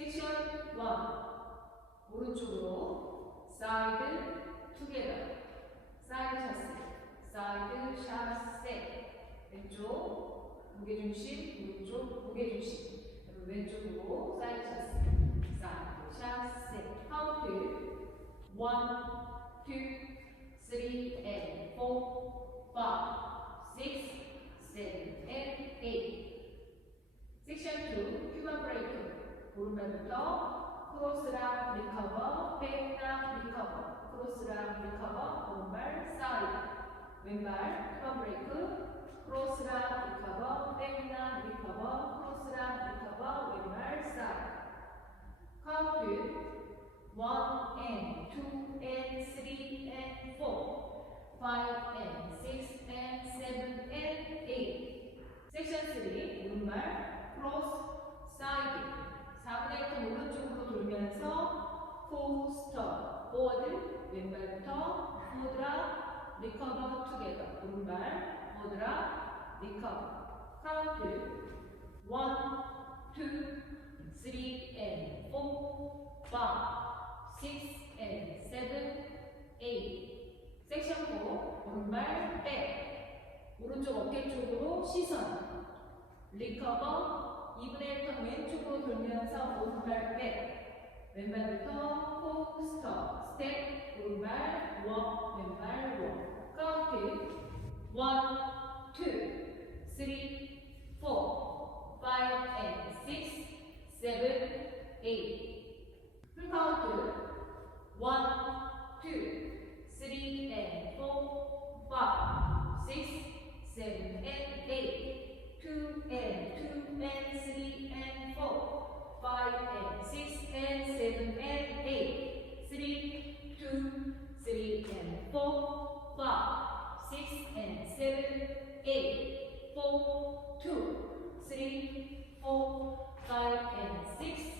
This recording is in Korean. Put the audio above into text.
섹션 1 오른쪽으로 사이드 투게더 사이드 샷세 왼쪽 무게중심 오른쪽 무게중심 왼쪽으로 사이드 샷세 카운트 1, 2, 3 and 4, 5, 6, 7 and 8 섹션 2 휴먼 브레이크 오른발부터 크로스랑 리커버 백랑 리커버 크로스랑 리커버 오른발 사이드 왼발 휴먼 브레이크 크로스랑 리커버 백랑 리커버 크로스랑 리커버 왼발 사이드 카운트 1 and 2 and 3 and 4 5 and 6 and 7 and 8 섹션 3 오른발 크로스 사이드 4분의 1턴 오른쪽으로 돌면서 포스터 포워드 왼발부터 포드라 리커버 투게더 오른발 포드라 리커버 카운트 1, 2, 3 and 4 5, 6 and 7, 8 섹션 4 오른발 백 오른쪽 어깨 쪽으로 시선 리커버 2분의 1턴 왼쪽으로 돌면서 오른발 백 왼발부터 포스터 스텝 오른발 워 왼발 워 카운트 1, 2, 3, 4, 5 and 6, 7, 8 풀카운트 1, 2, 3 and 4, 5, 6, 7 and 8 2 and 3 and 4 5 and 6 and 7 and 8 3, 2, 3 and 4 5, 6 and 7 8 4, 2, 3, 4 5 and 6